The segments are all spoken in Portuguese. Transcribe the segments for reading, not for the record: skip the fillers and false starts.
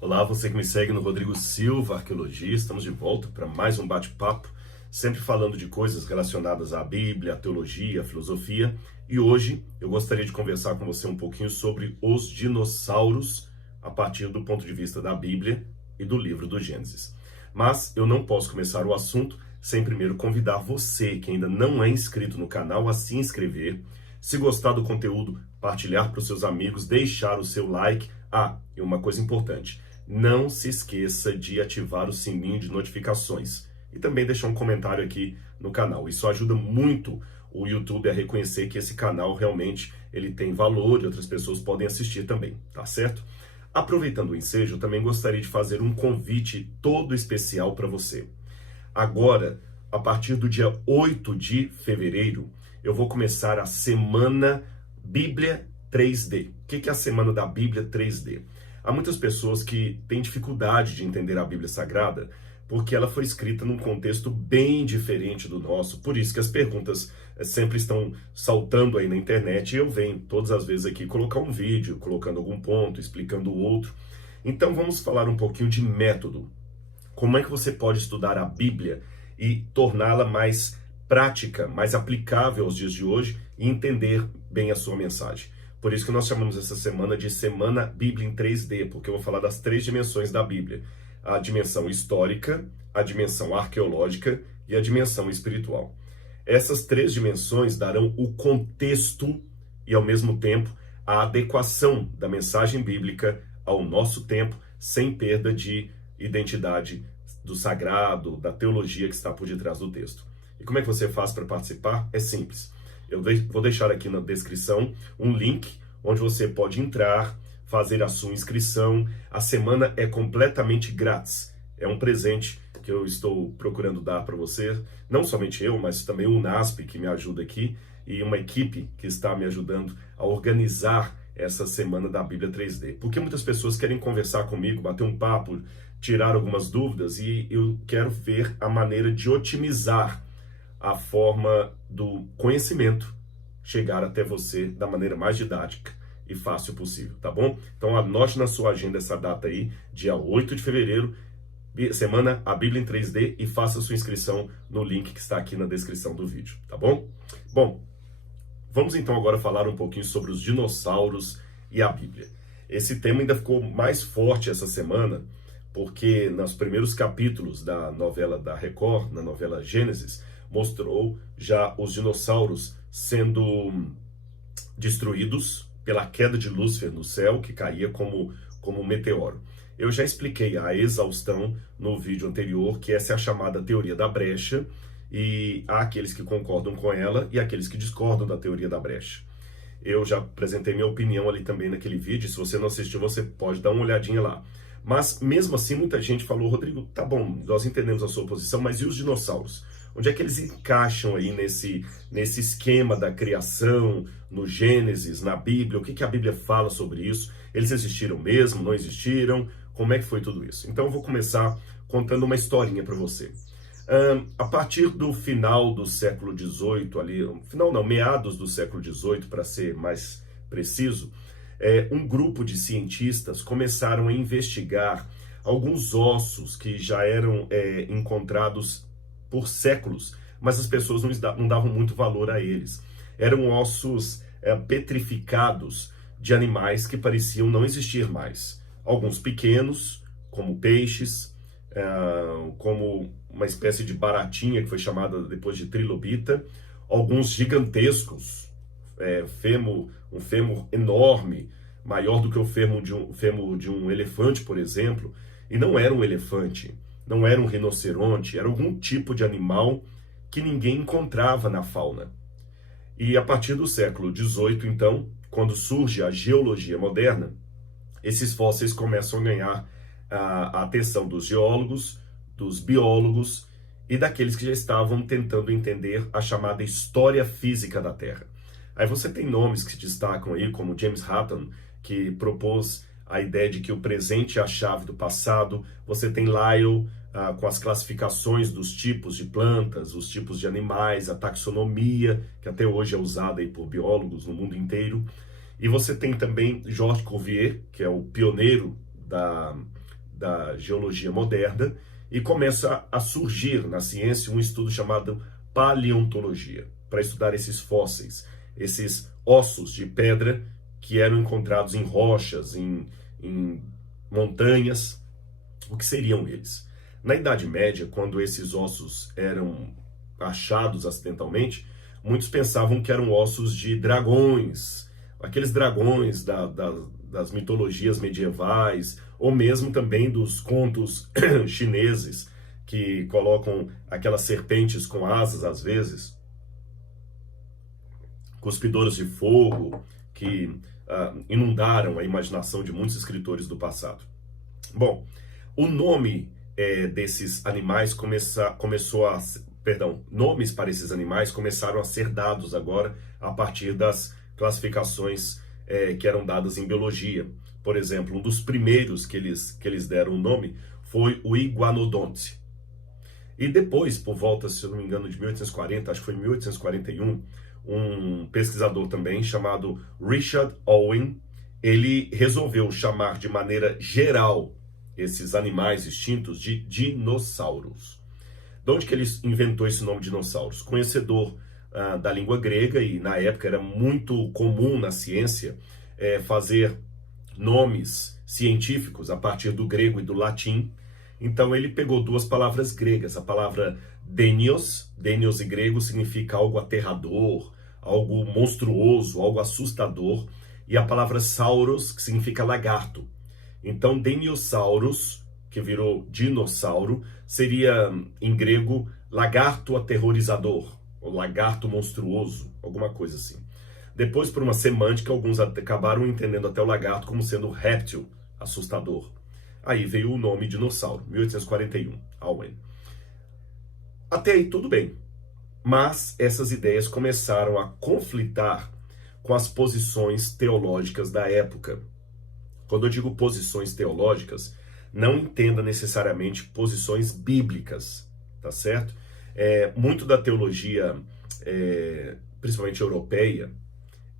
Olá, você que me segue no Rodrigo Silva, Arqueologia. Estamos de volta para mais um bate-papo, sempre falando de coisas relacionadas à Bíblia, à teologia, à filosofia. E hoje eu gostaria de conversar com você um pouquinho sobre os dinossauros a partir do ponto de vista da Bíblia e do livro do Gênesis. Mas eu não posso começar o assunto sem primeiro convidar você, que ainda não é inscrito no canal, a se inscrever. Se gostar do conteúdo, partilhar para os seus amigos, deixar o seu like. E uma coisa importante, não se esqueça de ativar o sininho de notificações e também deixar um comentário aqui no canal. Isso ajuda muito o YouTube a reconhecer que esse canal realmente ele tem valor e outras pessoas podem assistir também, tá certo? Aproveitando o ensejo, eu também gostaria de fazer um convite todo especial para você. Agora, a partir do dia 8 de fevereiro, eu vou começar a Semana Bíblia 3D. O que é a Semana da Bíblia 3D? Há muitas pessoas que têm dificuldade de entender a Bíblia Sagrada porque ela foi escrita num contexto bem diferente do nosso. Por isso que as perguntas sempre estão saltando aí na internet e eu venho todas as vezes aqui colocar um vídeo, colocando algum ponto, explicando o outro. Então vamos falar um pouquinho de método. Como é que você pode estudar a Bíblia e torná-la mais prática, mais aplicável aos dias de hoje e entender bem a sua mensagem? Por isso que nós chamamos essa semana de Semana Bíblia em 3D, porque eu vou falar das três dimensões da Bíblia. A dimensão histórica, a dimensão arqueológica e a dimensão espiritual. Essas três dimensões darão o contexto e, ao mesmo tempo, a adequação da mensagem bíblica ao nosso tempo, sem perda de identidade do sagrado, da teologia que está por detrás do texto. E como é que você faz para participar? É simples. Eu vou deixar aqui na descrição um link onde você pode entrar, fazer a sua inscrição. A semana é completamente grátis. É um presente que eu estou procurando dar para você. Não somente eu, mas também o NASP, que me ajuda aqui, e uma equipe que está me ajudando a organizar essa Semana da Bíblia 3D. Porque muitas pessoas querem conversar comigo, bater um papo, tirar algumas dúvidas, e eu quero ver a maneira de otimizar a forma do conhecimento chegar até você da maneira mais didática e fácil possível, tá bom? Então anote na sua agenda essa data aí, dia 8 de fevereiro, Semana a Bíblia em 3D, e faça sua inscrição no link que está aqui na descrição do vídeo, tá bom? Bom, vamos então agora falar um pouquinho sobre os dinossauros e a Bíblia. Esse tema ainda ficou mais forte essa semana, porque nos primeiros capítulos da novela da Record, na novela Gênesis, mostrou já os dinossauros sendo destruídos pela queda de Lúcifer no céu, que caía como um meteoro. Eu já expliquei a exaustão no vídeo anterior, que essa é a chamada teoria da brecha, e há aqueles que concordam com ela e aqueles que discordam da teoria da brecha. Eu já apresentei minha opinião ali também naquele vídeo, se você não assistiu, você pode dar uma olhadinha lá. Mas mesmo assim, muita gente falou: Rodrigo, tá bom, nós entendemos a sua posição, mas e os dinossauros? Onde é que eles encaixam aí nesse esquema da criação, no Gênesis, na Bíblia? O que a Bíblia fala sobre isso? Eles existiram mesmo? Não existiram? Como é que foi tudo isso? Então eu vou começar contando uma historinha para você. A partir do final do século XVIII, meados do século XVIII, para ser mais preciso, um grupo de cientistas começaram a investigar alguns ossos que já eram encontrados por séculos, mas as pessoas não davam muito valor a eles. Eram ossos petrificados de animais que pareciam não existir mais. Alguns pequenos, como peixes, como uma espécie de baratinha que foi chamada depois de trilobita, alguns gigantescos, um fêmur enorme, maior do que o fêmur de um elefante, por exemplo, e não era um elefante, não era um rinoceronte, era algum tipo de animal que ninguém encontrava na fauna. E a partir do século XVIII, então, quando surge a geologia moderna, esses fósseis começam a ganhar a atenção dos geólogos, dos biólogos e daqueles que já estavam tentando entender a chamada história física da Terra. Aí você tem nomes que se destacam aí, como James Hutton, que propôs a ideia de que o presente é a chave do passado. Você tem Lyell, com as classificações dos tipos de plantas, os tipos de animais, a taxonomia, que até hoje é usada aí por biólogos no mundo inteiro. E você tem também Georges Cuvier, que é o pioneiro da geologia moderna e começa a surgir na ciência um estudo chamado paleontologia, para estudar esses fósseis, esses ossos de pedra que eram encontrados em rochas, em montanhas. O que seriam eles? Na Idade Média, quando esses ossos eram achados acidentalmente, muitos pensavam que eram ossos de dragões, aqueles dragões das mitologias medievais, ou mesmo também dos contos chineses, que colocam aquelas serpentes com asas, às vezes, cuspidoras de fogo, que inundaram a imaginação de muitos escritores do passado. Bom, o nome desses animais nomes para esses animais começaram a ser dados agora a partir das classificações que eram dadas em biologia. Por exemplo, um dos primeiros que eles deram o nome foi o iguanodonte. E depois, por volta, se eu não me engano, de 1840, acho que foi em 1841, um pesquisador também chamado Richard Owen, ele resolveu chamar de maneira geral esses animais extintos de dinossauros. De onde que ele inventou esse nome dinossauros? Conhecedor da língua grega, e na época era muito comum na ciência fazer nomes científicos a partir do grego e do latim. Então ele pegou duas palavras gregas, a palavra denios em grego significa algo aterrador, algo monstruoso, algo assustador, e a palavra sauros, que significa lagarto. Então Deniosaurus, que virou dinossauro, seria em grego lagarto aterrorizador, ou lagarto monstruoso, alguma coisa assim. Depois, por uma semântica, alguns acabaram entendendo até o lagarto como sendo réptil, assustador. Aí veio o nome dinossauro, 1841, Owen. Até aí tudo bem, mas essas ideias começaram a conflitar com as posições teológicas da época. Quando eu digo posições teológicas, não entenda necessariamente posições bíblicas, tá certo? Muito da teologia, principalmente europeia,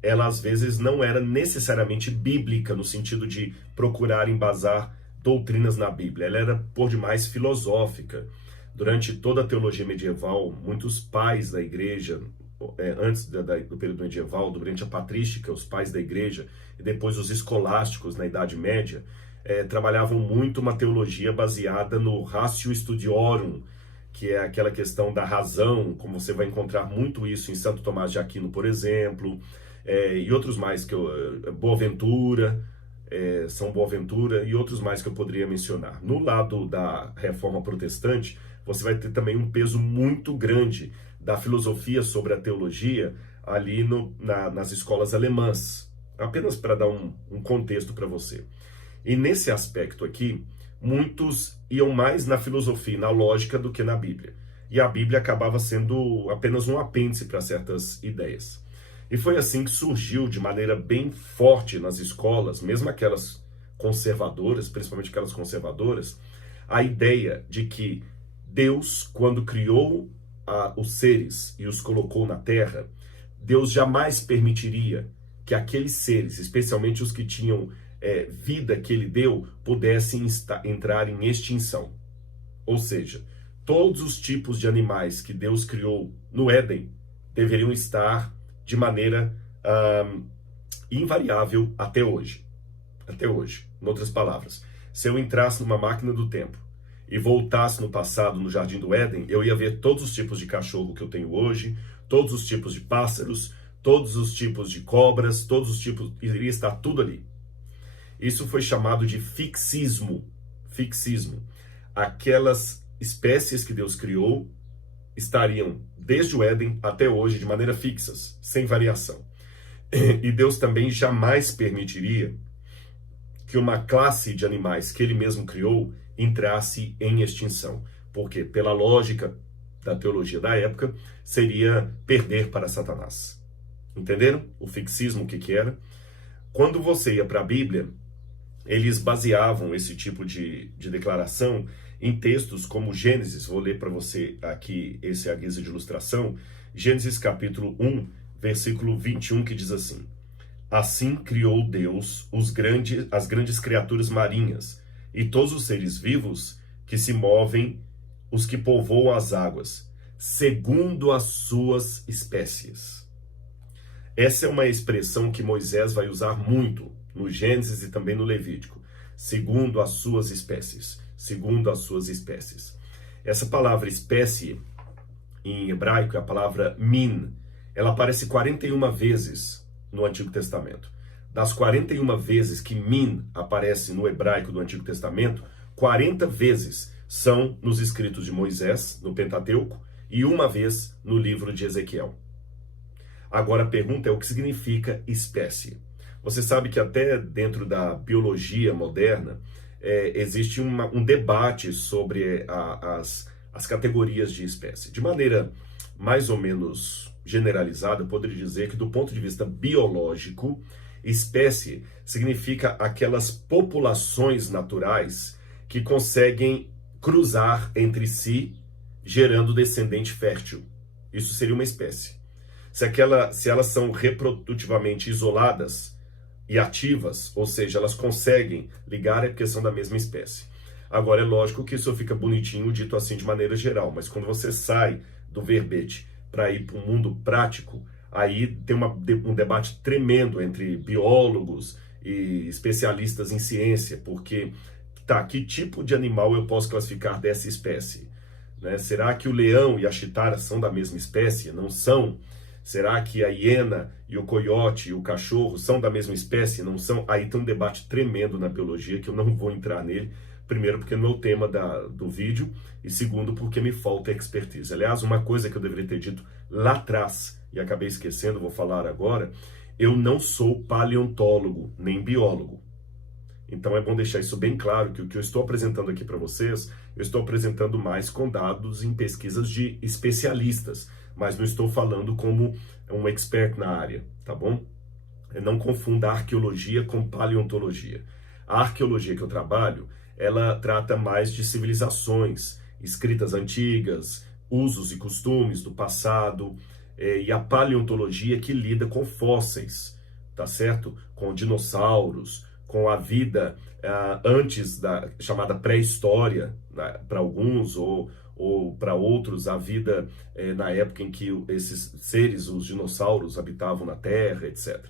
ela às vezes não era necessariamente bíblica no sentido de procurar embasar doutrinas na Bíblia. Ela era por demais filosófica. Durante toda a teologia medieval, muitos pais da igreja, antes do período medieval, durante a patrística, os pais da igreja, e depois os escolásticos na Idade Média, trabalhavam muito uma teologia baseada no ratio studiorum, que é aquela questão da razão, como você vai encontrar muito isso em Santo Tomás de Aquino, por exemplo, e outros mais, Boaventura, São Boaventura e outros mais que eu poderia mencionar. No lado da Reforma Protestante, você vai ter também um peso muito grande da filosofia sobre a teologia ali nas escolas alemãs, apenas para dar um contexto para você. E nesse aspecto aqui, muitos iam mais na filosofia e na lógica do que na Bíblia. E a Bíblia acabava sendo apenas um apêndice para certas ideias. E foi assim que surgiu de maneira bem forte nas escolas, mesmo aquelas conservadoras, principalmente aquelas conservadoras, a ideia de que Deus, quando criou os seres e os colocou na terra, Deus jamais permitiria que aqueles seres, especialmente os que tinham vida que ele deu, pudessem entrar em extinção. Ou seja, todos os tipos de animais que Deus criou no Éden deveriam estar de maneira invariável até hoje. Até hoje. Em outras palavras, se eu entrasse numa máquina do tempo e voltasse no passado, no Jardim do Éden, eu ia ver todos os tipos de cachorro que eu tenho hoje, todos os tipos de pássaros, todos os tipos de cobras, todos os tipos, iria estar tudo ali. Isso foi chamado de fixismo. Fixismo. Aquelas espécies que Deus criou estariam desde o Éden até hoje de maneira fixas, sem variação. E Deus também jamais permitiria que uma classe de animais que ele mesmo criou entrasse em extinção. Porque, pela lógica da teologia da época, seria perder para Satanás. Entenderam o fixismo, o que era? Quando você ia para a Bíblia, eles baseavam esse tipo de declaração em textos como Gênesis. Vou ler para você aqui, esse é a guisa de ilustração. Gênesis capítulo 1, versículo 21, que diz assim: Assim criou Deus as grandes criaturas marinhas e todos os seres vivos que se movem, os que povoam as águas, segundo as suas espécies. Essa é uma expressão que Moisés vai usar muito no Gênesis e também no Levítico. Segundo as suas espécies. Segundo as suas espécies. Essa palavra espécie, em hebraico, é a palavra min. Ela aparece 41 vezes no Antigo Testamento. Das 41 vezes que min aparece no hebraico do Antigo Testamento, 40 vezes são nos escritos de Moisés, no Pentateuco, e uma vez no livro de Ezequiel. Agora a pergunta é o que significa espécie. Você sabe que até dentro da biologia moderna existe um debate sobre as categorias de espécie. De maneira mais ou menos generalizada, eu poderia dizer que do ponto de vista biológico, espécie significa aquelas populações naturais que conseguem cruzar entre si, gerando descendente fértil. Isso seria uma espécie. Se elas são reprodutivamente isoladas e ativas, ou seja, elas conseguem ligar, é porque são da mesma espécie. Agora, é lógico que isso fica bonitinho, dito assim de maneira geral, mas quando você sai do verbete para ir para um mundo prático, aí tem um debate tremendo entre biólogos e especialistas em ciência, porque, que tipo de animal eu posso classificar dessa espécie? Né? Será que o leão e a chitara são da mesma espécie? Não são? Será que a hiena e o coiote e o cachorro são da mesma espécie? Não são? Aí tem um debate tremendo na biologia que eu não vou entrar nele. Primeiro, porque não é o tema do vídeo. E segundo, porque me falta expertise. Aliás, uma coisa que eu deveria ter dito lá atrás e acabei esquecendo, vou falar agora. Eu não sou paleontólogo, nem biólogo. Então é bom deixar isso bem claro, que o que eu estou apresentando aqui para vocês, eu estou apresentando mais com dados em pesquisas de especialistas, mas não estou falando como um expert na área, tá bom? Não confunda arqueologia com paleontologia. A arqueologia que eu trabalho, ela trata mais de civilizações, escritas antigas, usos e costumes do passado, e a paleontologia que lida com fósseis, tá certo? Com dinossauros, com a vida antes da chamada pré-história, né, para alguns, ou para outros, a vida na época em que esses seres, os dinossauros, habitavam na Terra, etc.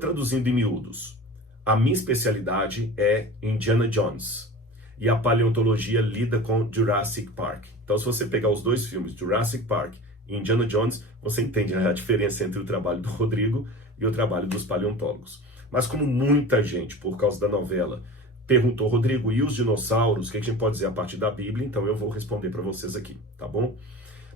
Traduzindo em miúdos, a minha especialidade é Indiana Jones, e a paleontologia lida com Jurassic Park. Então, se você pegar os dois filmes, Jurassic Park e Indiana Jones, você entende a diferença entre o trabalho do Rodrigo e o trabalho dos paleontólogos. Mas como muita gente, por causa da novela, perguntou, Rodrigo, e os dinossauros? O que a gente pode dizer a partir da Bíblia? Então eu vou responder para vocês aqui, tá bom?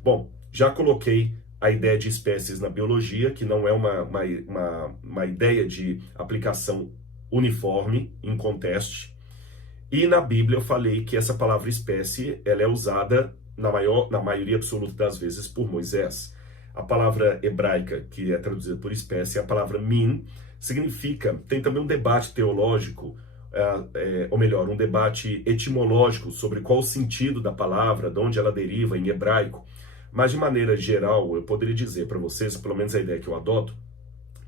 Bom, já coloquei a ideia de espécies na biologia, que não é uma ideia de aplicação uniforme, em conteste. E na Bíblia eu falei que essa palavra espécie, ela é usada na maioria absoluta das vezes por Moisés. A palavra hebraica, que é traduzida por espécie, é a palavra min, significa, tem também um debate teológico, ou melhor, um debate etimológico sobre qual o sentido da palavra, de onde ela deriva em hebraico. Mas de maneira geral, eu poderia dizer para vocês, pelo menos a ideia que eu adoto,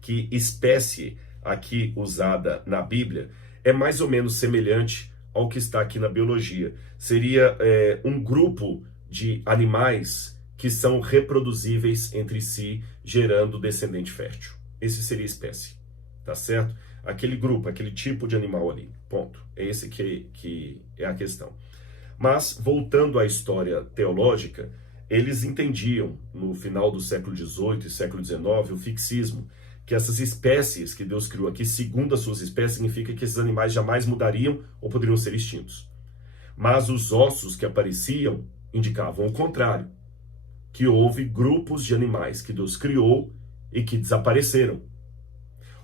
que espécie aqui usada na Bíblia é mais ou menos semelhante ao que está aqui na biologia. Seria um grupo de animais que são reproduzíveis entre si, gerando descendente fértil. Esse seria espécie. Tá certo? Aquele grupo, aquele tipo de animal ali, ponto. É esse que é a questão. Mas, voltando à história teológica, eles entendiam, no final do século XVIII e século XIX, o fixismo, que essas espécies que Deus criou aqui, segundo as suas espécies, significa que esses animais jamais mudariam ou poderiam ser extintos. Mas os ossos que apareciam indicavam o contrário, que houve grupos de animais que Deus criou e que desapareceram.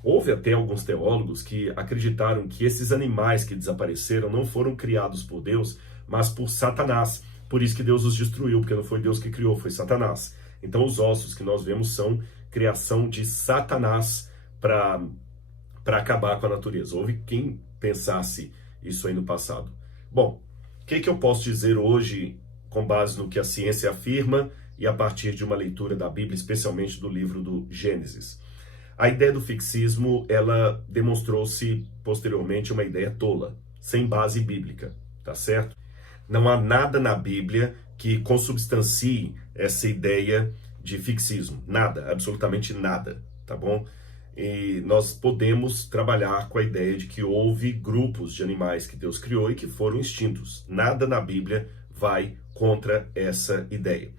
Houve até alguns teólogos que acreditaram que esses animais que desapareceram não foram criados por Deus, mas por Satanás. Por isso que Deus os destruiu, porque não foi Deus que criou, foi Satanás. Então os ossos que nós vemos são criação de Satanás para acabar com a natureza. Houve quem pensasse isso aí no passado. Bom, o que eu posso dizer hoje com base no que a ciência afirma e a partir de uma leitura da Bíblia, especialmente do livro do Gênesis? A ideia do fixismo, ela demonstrou-se posteriormente uma ideia tola. sem base bíblica, tá certo? Não há nada na Bíblia que consubstancie essa ideia de fixismo. Nada, absolutamente nada, tá bom? E nós podemos trabalhar com a ideia de que houve grupos de animais que Deus criou e que foram extintos. Nada na Bíblia vai contra essa ideia.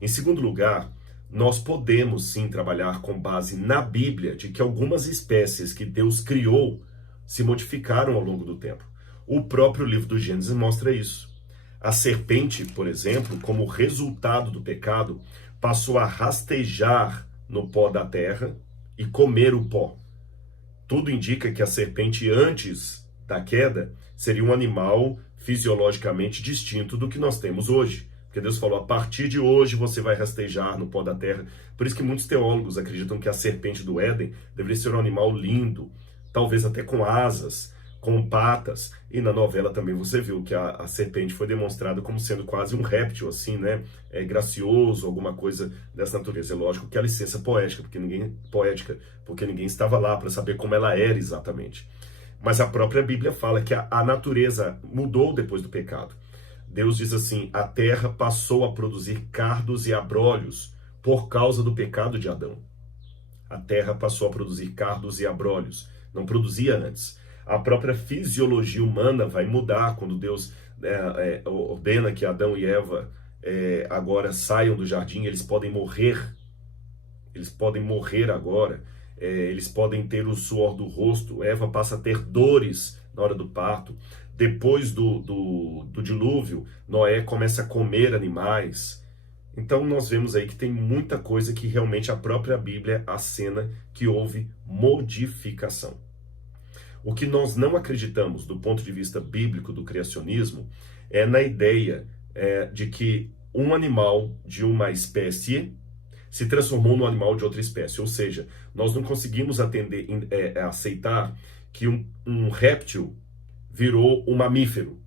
Em segundo lugar, nós podemos sim trabalhar com base na Bíblia de que algumas espécies que Deus criou se modificaram ao longo do tempo. O próprio livro do Gênesis mostra isso. A serpente, por exemplo, como resultado do pecado, passou a rastejar no pó da terra e comer o pó. Tudo indica que a serpente, antes da queda, seria um animal fisiologicamente distinto do que nós temos hoje. Porque Deus falou, a partir de hoje você vai rastejar no pó da terra. Por isso que muitos teólogos acreditam que a serpente do Éden deveria ser um animal lindo, talvez até com asas, com patas. E na novela também você viu que a serpente foi demonstrada como sendo quase um réptil, assim, né? Gracioso, alguma coisa dessa natureza. É lógico que há licença poética, porque ninguém estava lá para saber como ela era exatamente. Mas a própria Bíblia fala que a natureza mudou depois do pecado. Deus diz assim, a terra passou a produzir cardos e abrolhos por causa do pecado de Adão. A terra passou a produzir cardos e abrolhos, não produzia antes. A própria fisiologia humana vai mudar quando Deus ordena que Adão e Eva agora saiam do jardim, eles podem morrer agora, eles podem ter o suor do rosto, Eva passa a ter dores na hora do parto. Depois do dilúvio, Noé começa a comer animais. Então nós vemos aí que tem muita coisa que realmente a própria Bíblia acena que houve modificação. O que nós não acreditamos do ponto de vista bíblico do criacionismo é na ideia de que um animal de uma espécie se transformou num animal de outra espécie. Ou seja, nós não conseguimos aceitar que um réptil virou um mamífero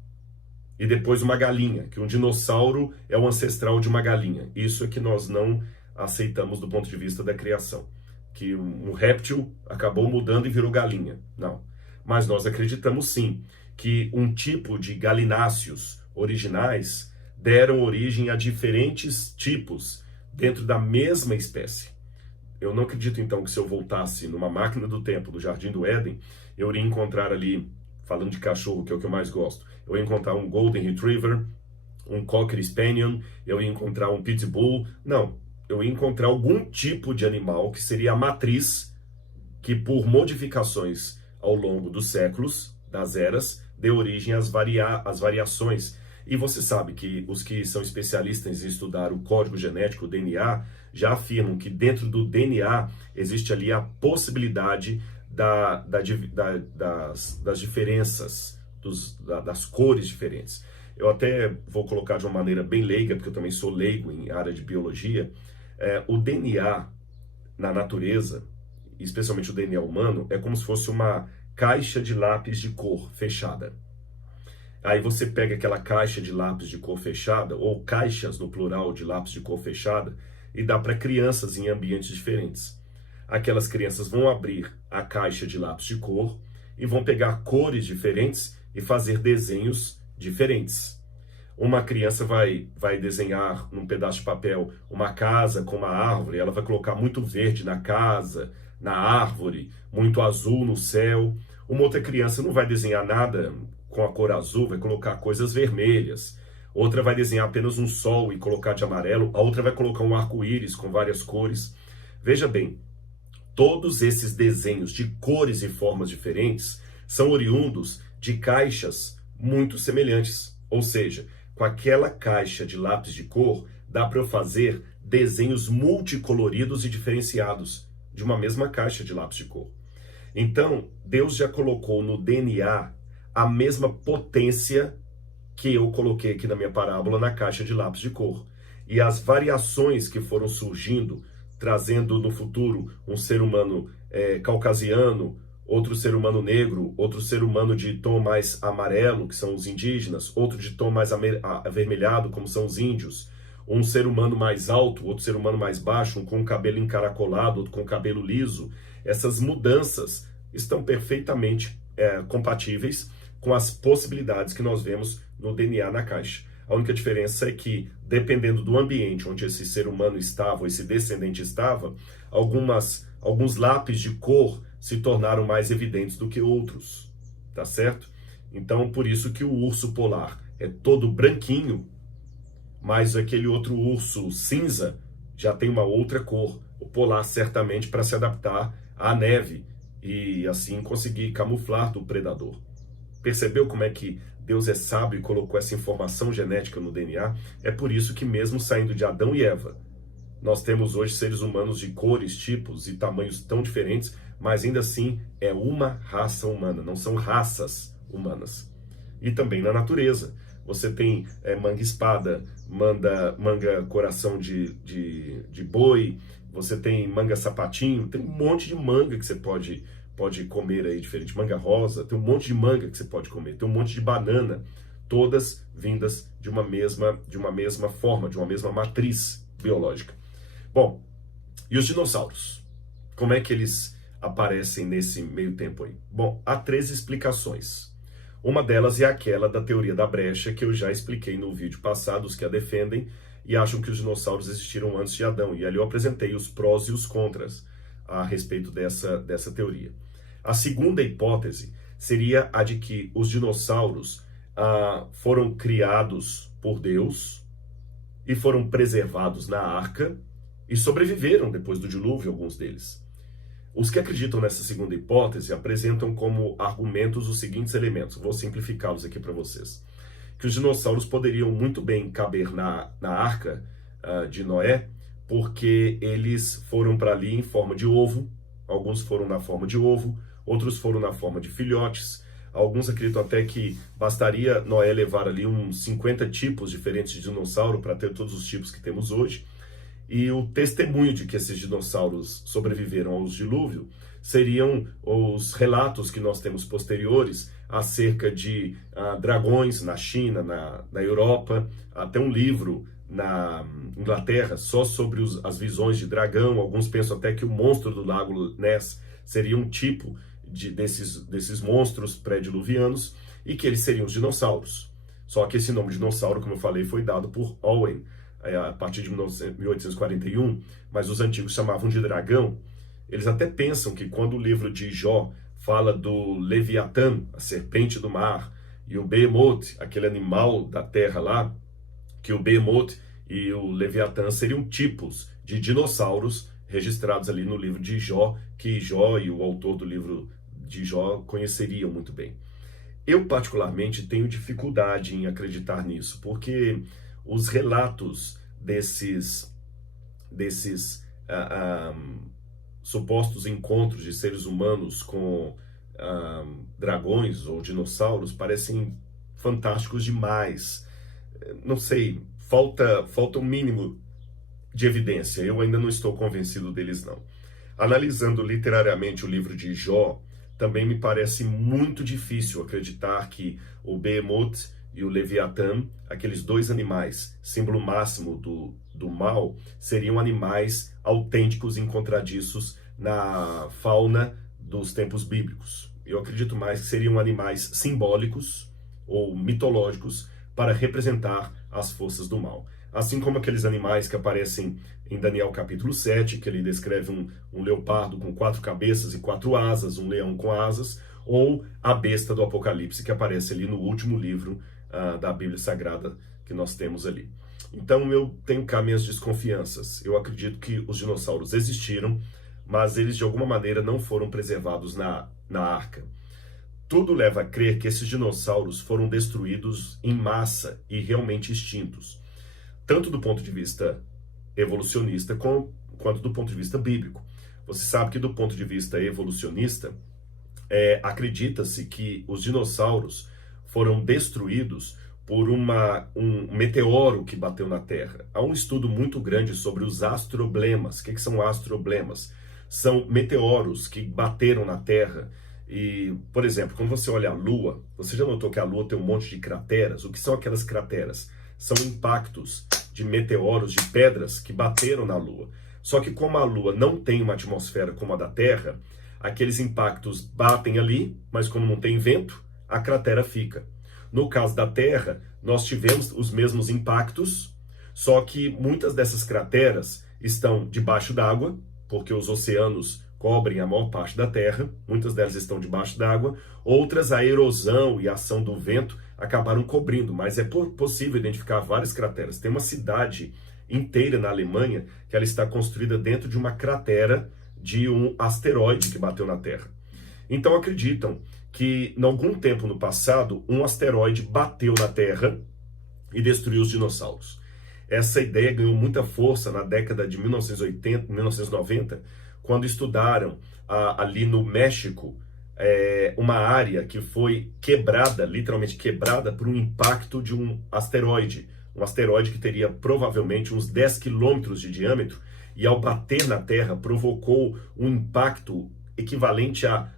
e depois uma galinha, que um dinossauro é o ancestral de uma galinha. Isso é que nós não aceitamos do ponto de vista da criação. Que um réptil acabou mudando e virou galinha. Não. Mas nós acreditamos sim que um tipo de galináceos originais deram origem a diferentes tipos dentro da mesma espécie. Eu não acredito então que se eu voltasse numa máquina do tempo do Jardim do Éden, eu iria encontrar ali, falando de cachorro, que é o que eu mais gosto, eu ia encontrar um Golden Retriever, um Cocker Spaniel, eu ia encontrar um Pitbull. Não, eu ia encontrar algum tipo de animal que seria a matriz que por modificações ao longo dos séculos, das eras, deu origem às variações. E você sabe que os que são especialistas em estudar o código genético, o DNA, já afirmam que dentro do DNA existe ali a possibilidade das diferenças, das cores diferentes. Eu até vou colocar de uma maneira bem leiga, porque eu também sou leigo em área de biologia. O DNA na natureza, especialmente o DNA humano, é como se fosse uma caixa de lápis de cor fechada. Aí você pega aquela caixa de lápis de cor fechada, ou caixas no plural de lápis de cor fechada, e dá para crianças em ambientes diferentes. Aquelas crianças vão abrir a caixa de lápis de cor e vão pegar cores diferentes e fazer desenhos diferentes. Uma criança vai desenhar num pedaço de papel uma casa com uma árvore, ela vai colocar muito verde na casa, na árvore, muito azul no céu. Uma outra criança não vai desenhar nada com a cor azul, vai colocar coisas vermelhas. Outra vai desenhar apenas um sol e colocar de amarelo. A outra vai colocar um arco-íris com várias cores. Veja bem, todos esses desenhos de cores e formas diferentes são oriundos de caixas muito semelhantes. Ou seja, com aquela caixa de lápis de cor, dá para eu fazer desenhos multicoloridos e diferenciados de uma mesma caixa de lápis de cor. Então, Deus já colocou no DNA a mesma potência que eu coloquei aqui na minha parábola na caixa de lápis de cor. E as variações que foram surgindo, trazendo no futuro um ser humano caucasiano, outro ser humano negro, outro ser humano de tom mais amarelo, que são os indígenas, outro de tom mais avermelhado, como são os índios, um ser humano mais alto, outro ser humano mais baixo, um com o cabelo encaracolado, outro com o cabelo liso. Essas mudanças estão perfeitamente compatíveis com as possibilidades que nós vemos no DNA na caixa. A única diferença é que, dependendo do ambiente onde esse ser humano estava, ou esse descendente estava, alguns lápis de cor se tornaram mais evidentes do que outros, tá certo? Então, por isso que o urso polar é todo branquinho, mas aquele outro urso cinza já tem uma outra cor. O polar, certamente, para se adaptar à neve e assim conseguir camuflar do predador. Percebeu como é que Deus é sábio e colocou essa informação genética no DNA? É por isso que, mesmo saindo de Adão e Eva, nós temos hoje seres humanos de cores, tipos e tamanhos tão diferentes, mas ainda assim é uma raça humana, não são raças humanas. E também na natureza. Você tem manga-espada, manga coração de boi, você tem manga-sapatinho, tem um monte de manga que você pode comer aí diferente. Manga rosa, tem um monte de manga que você pode comer, tem um monte de banana, todas vindas de uma mesma forma, de uma mesma matriz biológica. Bom, e os dinossauros? Como é que eles aparecem nesse meio tempo aí? Bom, há 3 explicações. Uma delas é aquela da teoria da brecha, que eu já expliquei no vídeo passado, os que a defendem e acham que os dinossauros existiram antes de Adão. E ali eu apresentei os prós e os contras a respeito dessa teoria. A segunda hipótese seria a de que os dinossauros foram criados por Deus e foram preservados na arca e sobreviveram depois do dilúvio, alguns deles. Os que acreditam nessa segunda hipótese apresentam como argumentos os seguintes elementos. Vou simplificá-los aqui para vocês. Que os dinossauros poderiam muito bem caber na arca de Noé, porque eles foram para ali em forma de ovo. Alguns foram na forma de ovo, outros foram na forma de filhotes. Alguns acreditam até que bastaria Noé levar ali uns 50 tipos diferentes de dinossauro para ter todos os tipos que temos hoje. E o testemunho de que esses dinossauros sobreviveram aos dilúvios seriam os relatos que nós temos posteriores acerca de dragões na China, na Europa, até um livro na Inglaterra só sobre as visões de dragão. Alguns pensam até que o monstro do lago Ness seria um tipo desses monstros pré-diluvianos e que eles seriam os dinossauros. Só que esse nome dinossauro, como eu falei, foi dado por Owen a partir de 1841, mas os antigos chamavam de dragão. Eles até pensam que quando o livro de Jó fala do Leviatã, a serpente do mar, e o Behemoth, aquele animal da terra lá, que o Behemoth e o Leviatã seriam tipos de dinossauros registrados ali no livro de Jó, que Jó e o autor do livro de Jó conheceriam muito bem. Eu, particularmente, tenho dificuldade em acreditar nisso, porque os relatos desses supostos encontros de seres humanos com dragões ou dinossauros parecem fantásticos demais. Não sei, falta um mínimo de evidência. Eu ainda não estou convencido deles, não. Analisando literariamente o livro de Jó, também me parece muito difícil acreditar que o Behemoth e o Leviatã, aqueles 2 animais, símbolo máximo do mal, seriam animais autênticos e incontradiços na fauna dos tempos bíblicos. Eu acredito mais que seriam animais simbólicos ou mitológicos para representar as forças do mal. Assim como aqueles animais que aparecem em Daniel capítulo 7, que ele descreve um leopardo com 4 cabeças e 4 asas, um leão com asas, ou a besta do Apocalipse, que aparece ali no último livro da Bíblia Sagrada que nós temos ali. Então eu tenho cá minhas desconfianças. Eu acredito que os dinossauros existiram, mas eles de alguma maneira não foram preservados na arca. Tudo leva a crer que esses dinossauros foram destruídos em massa e realmente extintos, tanto do ponto de vista evolucionista quanto do ponto de vista bíblico. Você sabe que do ponto de vista evolucionista, acredita-se que os dinossauros foram destruídos por um meteoro que bateu na Terra. Há um estudo muito grande sobre os astroblemas. O que são astroblemas? São meteoros que bateram na Terra. E, por exemplo, quando você olha a Lua, você já notou que a Lua tem um monte de crateras? O que são aquelas crateras? São impactos de meteoros, de pedras que bateram na Lua. Só que como a Lua não tem uma atmosfera como a da Terra, aqueles impactos batem ali, mas como não tem vento, a cratera fica. No caso da Terra, nós tivemos os mesmos impactos, só que muitas dessas crateras estão debaixo d'água, porque os oceanos cobrem a maior parte da Terra, muitas delas estão debaixo d'água, outras a erosão e a ação do vento acabaram cobrindo, mas é possível identificar várias crateras. Tem uma cidade inteira na Alemanha que ela está construída dentro de uma cratera de um asteroide que bateu na Terra. Então acreditam que, em algum tempo no passado, um asteroide bateu na Terra e destruiu os dinossauros. Essa ideia ganhou muita força na década de 1980, 1990, quando estudaram ali no México uma área que foi quebrada, literalmente quebrada, por um impacto de um asteroide que teria provavelmente uns 10 quilômetros de diâmetro, e ao bater na Terra provocou um impacto equivalente a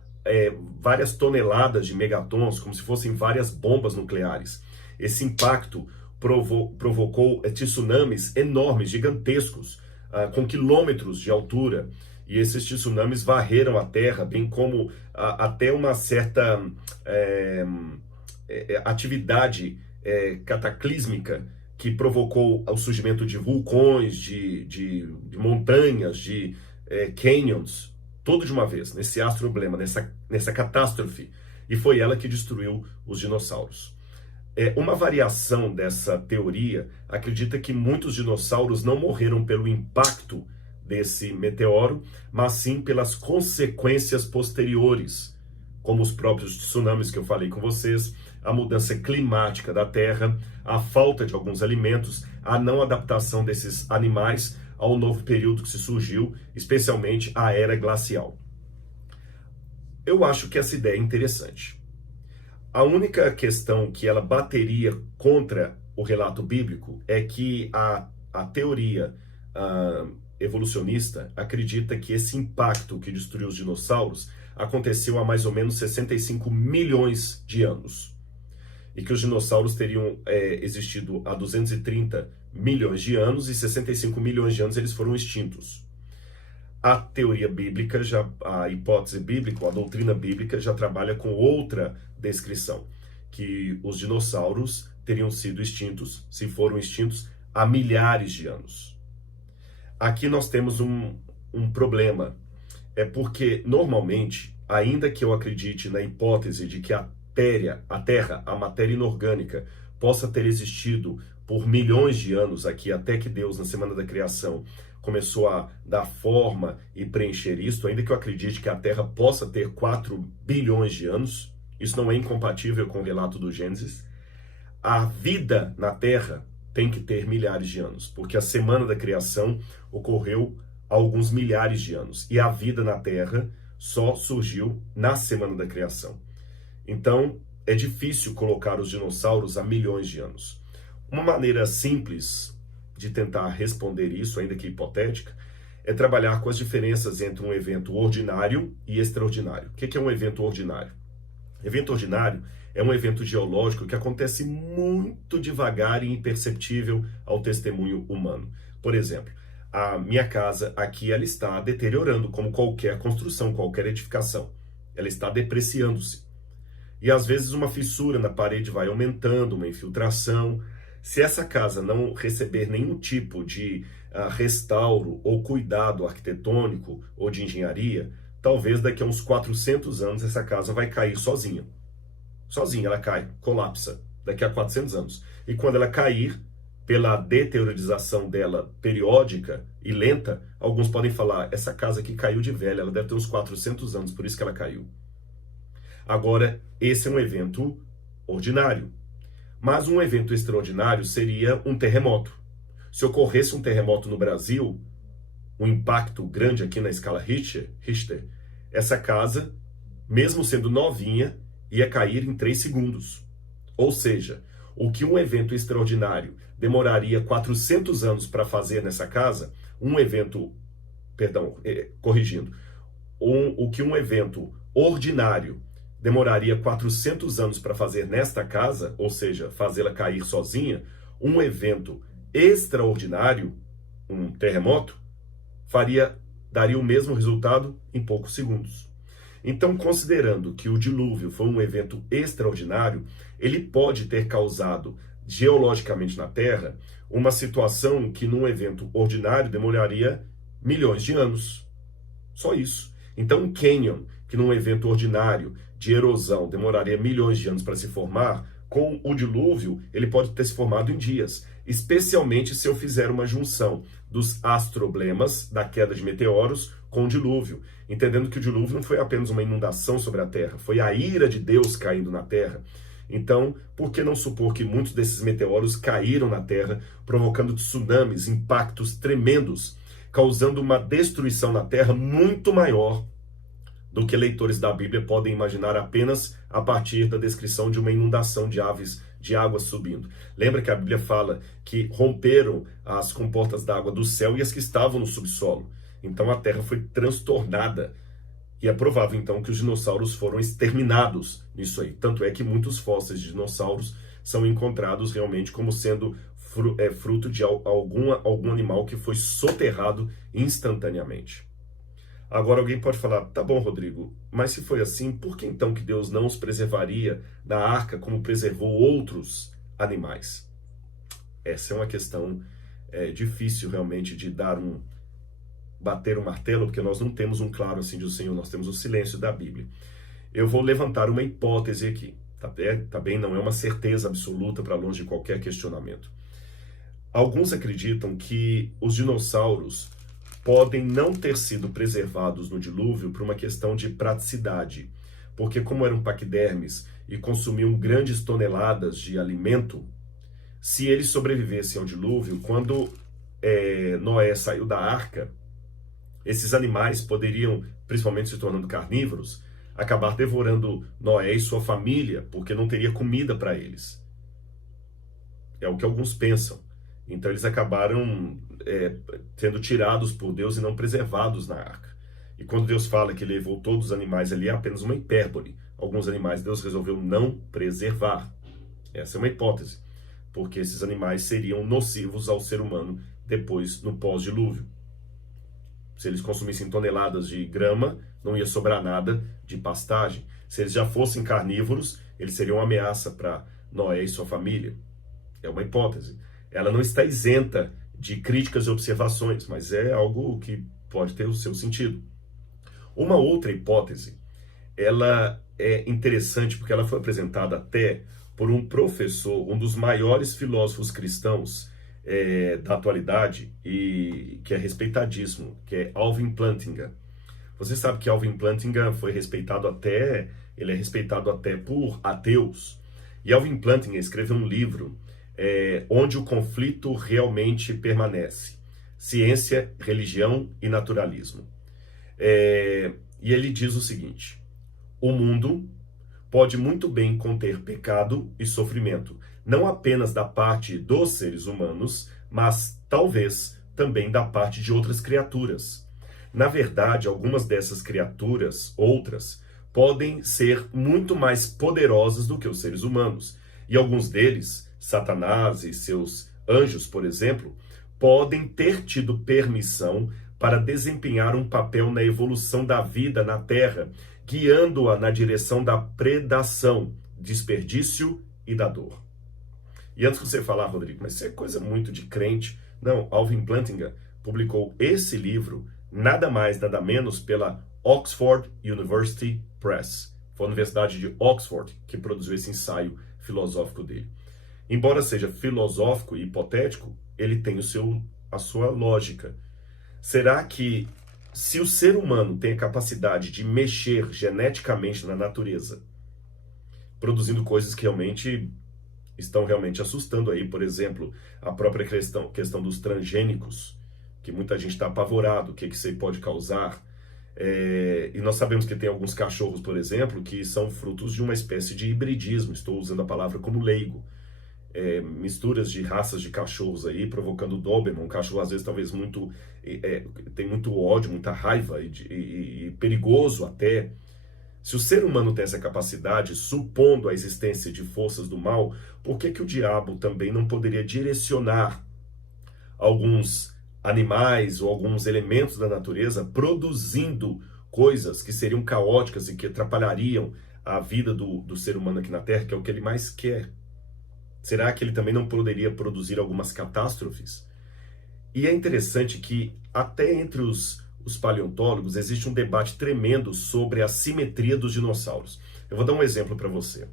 várias toneladas de megatons, como se fossem várias bombas nucleares. Esse impacto provocou tsunamis enormes, gigantescos, com quilômetros de altura, e esses tsunamis varreram a Terra, bem como até uma certa atividade cataclísmica que provocou o surgimento de vulcões, de montanhas, de canyons, tudo de uma vez, nesse astroblema, nessa catástrofe, e foi ela que destruiu os dinossauros. Uma variação dessa teoria acredita que muitos dinossauros não morreram pelo impacto desse meteoro, mas sim pelas consequências posteriores, como os próprios tsunamis que eu falei com vocês, a mudança climática da Terra, a falta de alguns alimentos, a não adaptação desses animais ao novo período que se surgiu, especialmente a era glacial. Eu acho que essa ideia é interessante. A única questão que ela bateria contra o relato bíblico é que a teoria evolucionista acredita que esse impacto que destruiu os dinossauros aconteceu há mais ou menos 65 milhões de anos. E que os dinossauros teriam existido há 230 milhões de anos, e 65 milhões de anos eles foram extintos. A teoria bíblica, a hipótese bíblica, a doutrina bíblica já trabalha com outra descrição, que os dinossauros teriam sido extintos, se foram extintos, há milhares de anos. Aqui nós temos um problema, porque normalmente, ainda que eu acredite na hipótese de que a Terra, a matéria inorgânica, possa ter existido por milhões de anos aqui, até que Deus, na semana da criação, começou a dar forma e preencher isto, ainda que eu acredite que a Terra possa ter 4 bilhões de anos, isso não é incompatível com o relato do Gênesis, a vida na Terra tem que ter milhares de anos, porque a semana da criação ocorreu há alguns milhares de anos, e a vida na Terra só surgiu na semana da criação. Então, é difícil colocar os dinossauros há milhões de anos. Uma maneira simples de tentar responder isso, ainda que hipotética, é trabalhar com as diferenças entre um evento ordinário e extraordinário. O que é um evento ordinário? Evento ordinário é um evento geológico que acontece muito devagar e imperceptível ao testemunho humano. Por exemplo, a minha casa aqui, ela está deteriorando, como qualquer construção, qualquer edificação. Ela está depreciando-se. E às vezes uma fissura na parede vai aumentando, uma infiltração. Se essa casa não receber nenhum tipo de restauro ou cuidado arquitetônico ou de engenharia, talvez daqui a uns 400 anos essa casa vai cair sozinha. Sozinha ela cai, colapsa, daqui a 400 anos. E quando ela cair, pela deteriorização dela periódica e lenta, alguns podem falar, essa casa aqui caiu de velha, ela deve ter uns 400 anos, por isso que ela caiu. Agora, esse é um evento ordinário. Mas um evento extraordinário seria um terremoto. Se ocorresse um terremoto no Brasil, um impacto grande aqui na escala Richter, essa casa, mesmo sendo novinha, ia cair em 3 segundos. Ou seja, o que um evento extraordinário demoraria 400 anos para fazer nessa casa, o que um evento ordinário demoraria 400 anos para fazer nesta casa, ou seja, fazê-la cair sozinha, um evento extraordinário, um terremoto, daria o mesmo resultado em poucos segundos. Então, considerando que o dilúvio foi um evento extraordinário, ele pode ter causado geologicamente na Terra uma situação que num evento ordinário demoraria milhões de anos. Só isso. Então, um cânion, que num evento ordinário de erosão demoraria milhões de anos para se formar, com o dilúvio, ele pode ter se formado em dias, especialmente se eu fizer uma junção dos astroblemas, da queda de meteoros, com o dilúvio, entendendo que o dilúvio não foi apenas uma inundação sobre a Terra, foi a ira de Deus caindo na Terra. Então, por que não supor que muitos desses meteoros caíram na Terra, provocando tsunamis, impactos tremendos, causando uma destruição na Terra muito maior do que leitores da Bíblia podem imaginar apenas a partir da descrição de uma inundação de aves de água subindo. Lembra que a Bíblia fala que romperam as comportas d'água do céu e as que estavam no subsolo. Então a terra foi transtornada. E é provável então que os dinossauros foram exterminados nisso aí. Tanto é que muitos fósseis de dinossauros são encontrados realmente como sendo fruto de algum animal que foi soterrado instantaneamente. Agora alguém pode falar, tá bom, Rodrigo, mas se foi assim, por que então que Deus não os preservaria da arca como preservou outros animais? Essa é uma questão difícil realmente de bater um martelo, porque nós não temos um claro assim do Senhor, nós temos o silêncio da Bíblia. Eu vou levantar uma hipótese aqui, tá bem? Não é uma certeza absoluta para longe de qualquer questionamento. Alguns acreditam que os dinossauros podem não ter sido preservados no dilúvio por uma questão de praticidade, porque como eram paquidermes e consumiam grandes toneladas de alimento, se eles sobrevivessem ao dilúvio, quando Noé saiu da arca, esses animais poderiam, principalmente se tornando carnívoros, acabar devorando Noé e sua família, porque não teria comida para eles. É o que alguns pensam. Então eles acabaram sendo tirados por Deus e não preservados na arca. E quando Deus fala que ele levou todos os animais ali, é apenas uma hipérbole. Alguns animais Deus resolveu não preservar. Essa é uma hipótese, porque esses animais seriam nocivos ao ser humano depois no pós-dilúvio. Se eles consumissem toneladas de grama, não ia sobrar nada de pastagem. Se eles já fossem carnívoros, eles seriam uma ameaça para Noé e sua família. É uma hipótese. Ela não está isenta de críticas e observações, mas é algo que pode ter o seu sentido. Uma outra hipótese, ela é interessante porque ela foi apresentada até por um professor, um dos maiores filósofos cristãos da atualidade, e que é respeitadíssimo, que é Alvin Plantinga. Você sabe que Alvin Plantinga foi respeitado ele é respeitado até por ateus. E Alvin Plantinga escreveu um livro onde o conflito realmente permanece: ciência, religião e naturalismo. E ele diz o seguinte: o mundo pode muito bem conter pecado e sofrimento, não apenas da parte dos seres humanos, mas talvez também da parte de outras criaturas. Na verdade, algumas dessas criaturas, outras, podem ser muito mais poderosas do que os seres humanos. E alguns deles, Satanás e seus anjos, por exemplo, podem ter tido permissão para desempenhar um papel na evolução da vida na Terra, guiando-a na direção da predação, desperdício e da dor. E antes de você falar, Rodrigo, mas isso é coisa muito de crente. Não, Alvin Plantinga publicou esse livro, nada mais, nada menos, pela Oxford University Press. Foi a Universidade de Oxford que produziu esse ensaio filosófico dele. Embora seja filosófico e hipotético, ele tem a sua lógica. Será que, se o ser humano tem a capacidade de mexer geneticamente na natureza, produzindo coisas que realmente estão realmente assustando aí, por exemplo, a própria questão dos transgênicos, que muita gente está apavorado, o que isso aí pode causar. E nós sabemos que tem alguns cachorros, por exemplo, que são frutos de uma espécie de hibridismo, estou usando a palavra como leigo. Misturas de raças de cachorros aí, provocando Doberman, um cachorro às vezes talvez tem muito ódio, muita raiva e perigoso até. Se o ser humano tem essa capacidade, supondo a existência de forças do mal, por que o diabo também não poderia direcionar alguns animais ou alguns elementos da natureza produzindo coisas que seriam caóticas e que atrapalhariam a vida do ser humano aqui na Terra, que é o que ele mais quer? Será que ele também não poderia produzir algumas catástrofes? E é interessante que até entre os paleontólogos existe um debate tremendo sobre a simetria dos dinossauros. Eu vou dar um exemplo para você.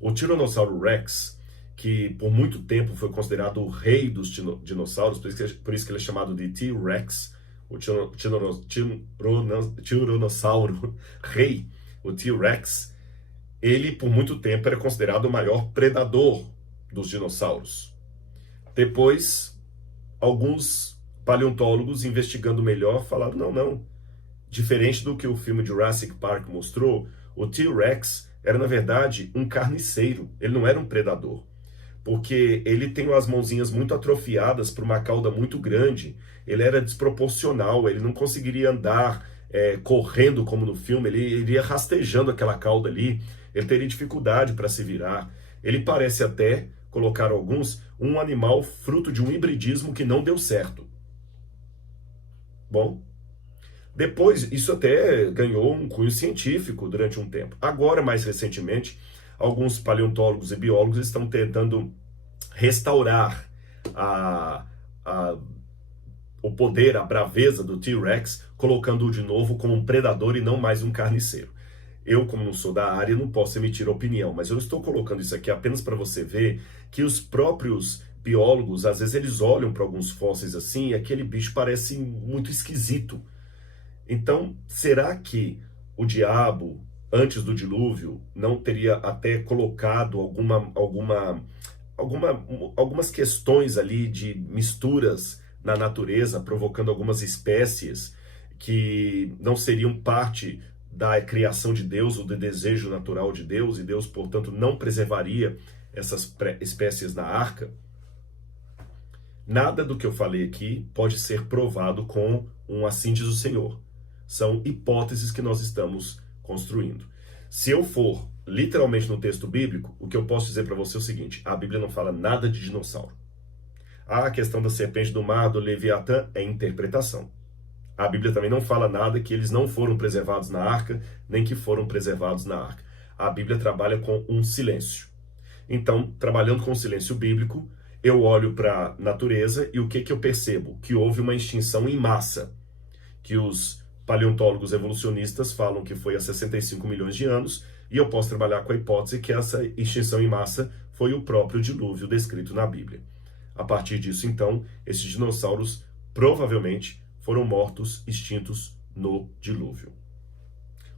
O Tiranossauro Rex, que por muito tempo foi considerado o rei dos dinossauros, por isso que ele é chamado de T-Rex, o Tiranossauro rei, o T-Rex, ele por muito tempo era considerado o maior predador dos dinossauros. Depois, alguns paleontólogos investigando melhor falaram, não. Diferente do que o filme Jurassic Park mostrou, o T-Rex era, na verdade, um carniceiro. Ele não era um predador. Porque ele tem as mãozinhas muito atrofiadas por uma cauda muito grande. Ele era desproporcional, ele não conseguiria andar correndo como no filme, ele iria rastejando aquela cauda ali, ele teria dificuldade para se virar. Ele parece até, colocaram alguns, um animal fruto de um hibridismo que não deu certo. Bom, depois isso até ganhou um cunho científico durante um tempo. Agora, mais recentemente, alguns paleontólogos e biólogos estão tentando restaurar o poder, a braveza do T-Rex, colocando-o de novo como um predador e não mais um carniceiro. Eu, como não sou da área, não posso emitir opinião, mas eu estou colocando isso aqui apenas para você ver que os próprios biólogos, às vezes eles olham para alguns fósseis assim e aquele bicho parece muito esquisito. Então, será que o diabo, antes do dilúvio, não teria até colocado algumas questões ali de misturas na natureza, provocando algumas espécies que não seriam parte da criação de Deus ou do desejo natural de Deus, e Deus, portanto, não preservaria essas espécies na arca? Nada do que eu falei aqui pode ser provado com um assim diz o Senhor. São hipóteses que nós estamos construindo. Se eu for literalmente no texto bíblico, o que eu posso dizer para você é o seguinte: a Bíblia não fala nada de dinossauro. A questão da serpente do mar, do Leviatã, é interpretação. A Bíblia também não fala nada que eles não foram preservados na arca, nem que foram preservados na arca. A Bíblia trabalha com um silêncio. Então, trabalhando com o silêncio bíblico, eu olho para a natureza e o que eu percebo? Que houve uma extinção em massa, que os paleontólogos evolucionistas falam que foi há 65 milhões de anos, e eu posso trabalhar com a hipótese que essa extinção em massa foi o próprio dilúvio descrito na Bíblia. A partir disso, então, esses dinossauros provavelmente foram mortos, extintos no dilúvio.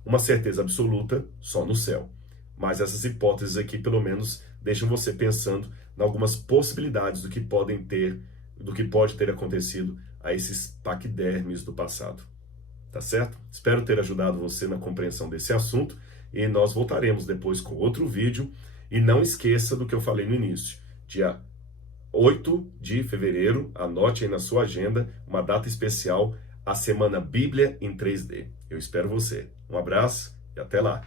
Uma certeza absoluta só no céu. Mas essas hipóteses aqui, pelo menos, deixam você pensando em algumas possibilidades do que pode ter acontecido a esses paquidermes do passado. Tá certo? Espero ter ajudado você na compreensão desse assunto e nós voltaremos depois com outro vídeo. E não esqueça do que eu falei no início. Dia 8 de fevereiro, anote aí na sua agenda, uma data especial, a Semana Bíblia em 3D. Eu espero você. Um abraço e até lá!